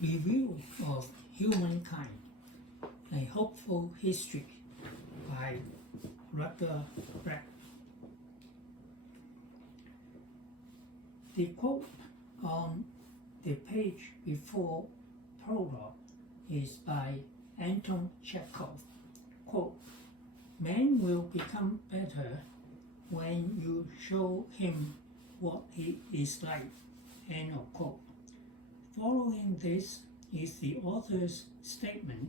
Review of Humankind, A Hopeful History by Rutger Bregman. The quote on the page before prologue is by Anton Chekhov. Quote, "Man will become better when you show him what he is like." End of quote. Following this is the author's statement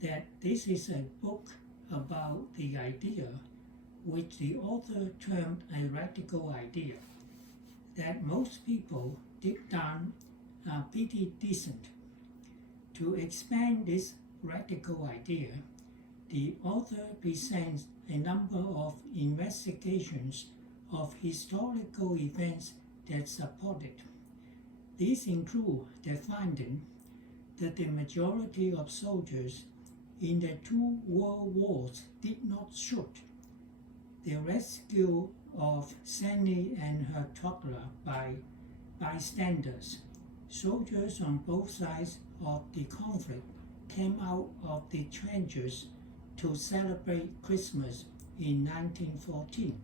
that this is a book about the idea, which the author termed a radical idea, that most people deep down are pretty decent. To expand this radical idea, the author presents a number of investigations of historical events that support it. These include the finding that the majority of soldiers in the two world wars did not shoot, the rescue of Sally and her toddler by bystanders. Soldiers on both sides of the conflict came out of the trenches to celebrate Christmas in 1914.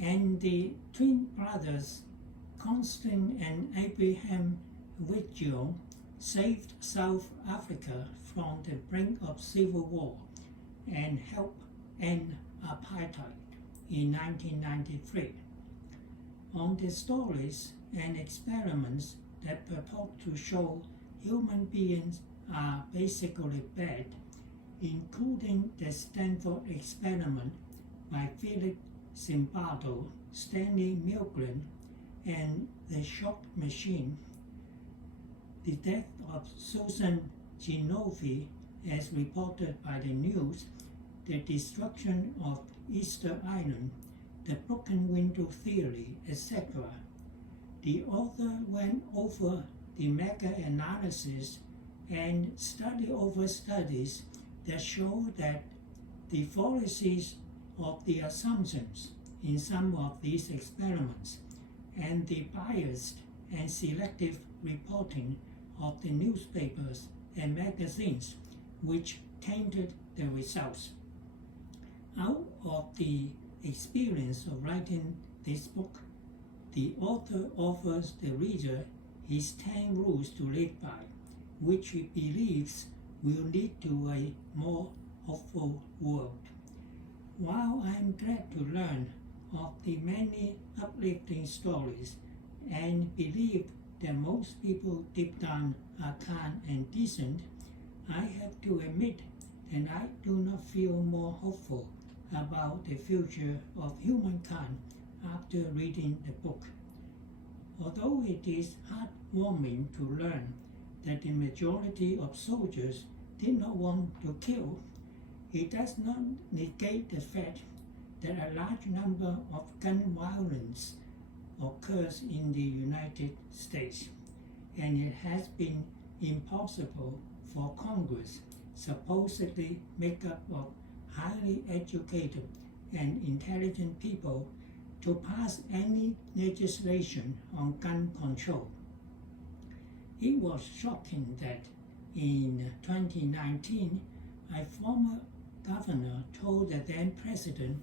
And the twin brothers Constance and Abraham Vigil saved South Africa from the brink of civil war and helped end apartheid in 1993. On the stories and experiments that purport to show human beings are basically bad, including the Stanford experiment by Philip Zimbardo, Stanley Milgram, and the shock machine, the death of Susan Genovese as reported by the news, the destruction of Easter Island, the broken window theory, etc. The author went over the meta-analysis and study over studies that show that the fallacies of the assumptions in some of these experiments and the biased and selective reporting of the newspapers and magazines which tainted the results. Out of the experience of writing this book, the author offers the reader his 10 rules to live by, which he believes will lead to a more hopeful world. While I am glad to learn of the many uplifting stories and believe that most people deep down are kind and decent, I have to admit that I do not feel more hopeful about the future of humankind after reading the book. Although it is heartwarming to learn that the majority of soldiers did not want to kill, it does not negate the fact that a large number of gun violence occurs in the United States, and it has been impossible for Congress, supposedly made up of highly educated and intelligent people, to pass any legislation on gun control. It was shocking that in 2019, a former governor told the then president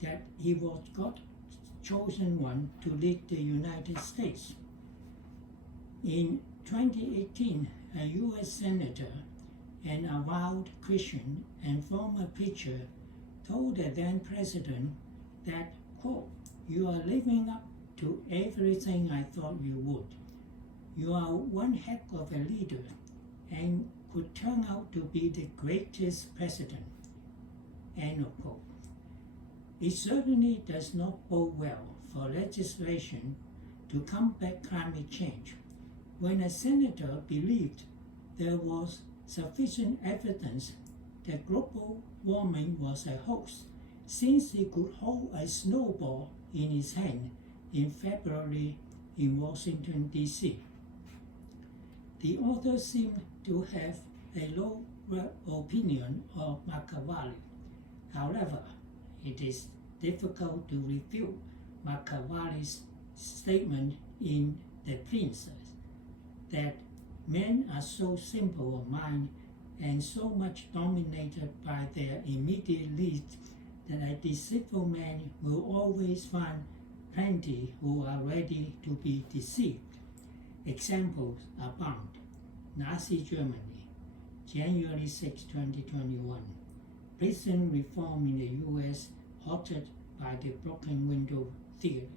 that he was God's chosen one to lead the United States. In 2018, a U.S. senator, an avowed Christian and former preacher, told the then president that, quote, "You are living up to everything I thought you would. You are one heck of a leader and could turn out to be the greatest president." End of quote. It certainly does not bode well for legislation to combat climate change when a senator believed there was sufficient evidence that global warming was a hoax, since he could hold a snowball in his hand in February in Washington, D.C. The author seemed to have a low opinion of Machiavelli. However, it is difficult to refute Machiavelli's statement in The Princess that Men are so simple of mind and so much dominated by their immediate needs that a deceitful man will always find plenty who are ready to be deceived. Examples abound. Nazi Germany, January 6, 2021. Prison reform in the U.S. halted by the broken window theory.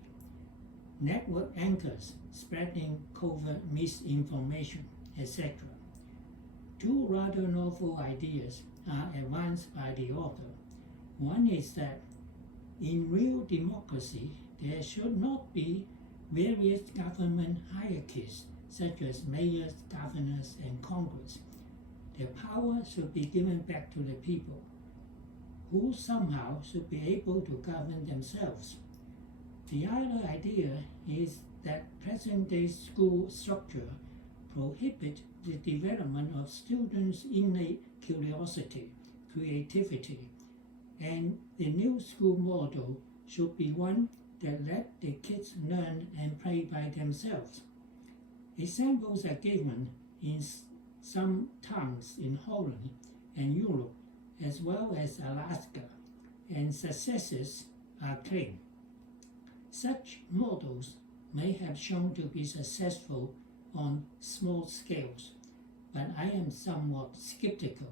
Network anchors spreading covert misinformation, etc. Two rather novel ideas are advanced by the author. One is that in real democracy, there should not be various government hierarchies such as mayors, governors, and Congress. The power should be given back to the people, who somehow should be able to govern themselves. The other idea is that present-day school structure prohibits the development of students' innate curiosity, creativity, and the new school model should be one that let the kids learn and play by themselves. Examples are given in some towns in Holland and Europe, as well as Alaska, and successes are claimed. Such models may have shown to be successful on small scales, but I am somewhat skeptical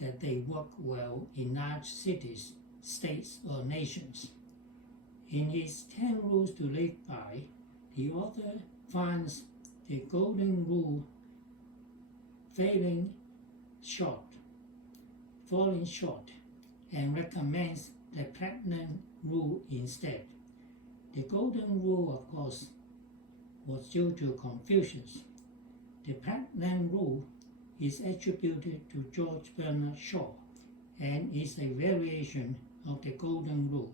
that they work well in large cities, states, or nations. In his 10 Rules to Live By, the author finds the golden rule falling short, and recommends the platinum rule instead. The golden rule, of course, was due to Confucius. The platinum rule is attributed to George Bernard Shaw and is a variation of the golden rule.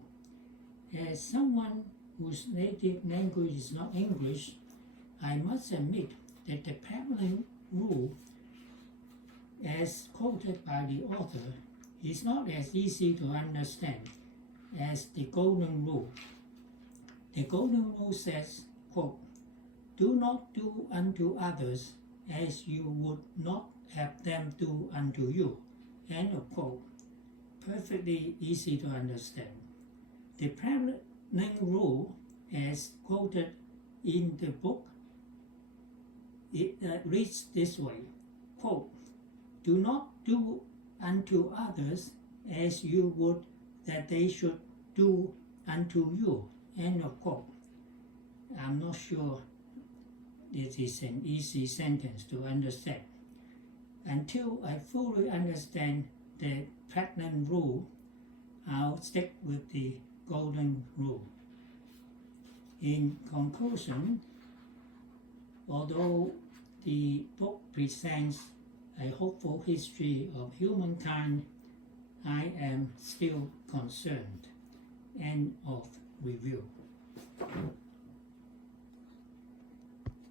As someone whose native language is not English, I must admit that the platinum rule, as quoted by the author, is not as easy to understand as the golden rule. The golden rule says, quote, "Do not do unto others as you would not have them do unto you," end of quote. Perfectly easy to understand. The platinum rule, as quoted in the book, it reads this way, quote, "Do not do unto others as you would that they should do unto you," end of quote. I'm not sure it is an easy sentence to understand. Until I fully understand the platinum rule, I'll stick with the golden rule. In conclusion, although the book presents a hopeful history of humankind, I am still concerned. End of review.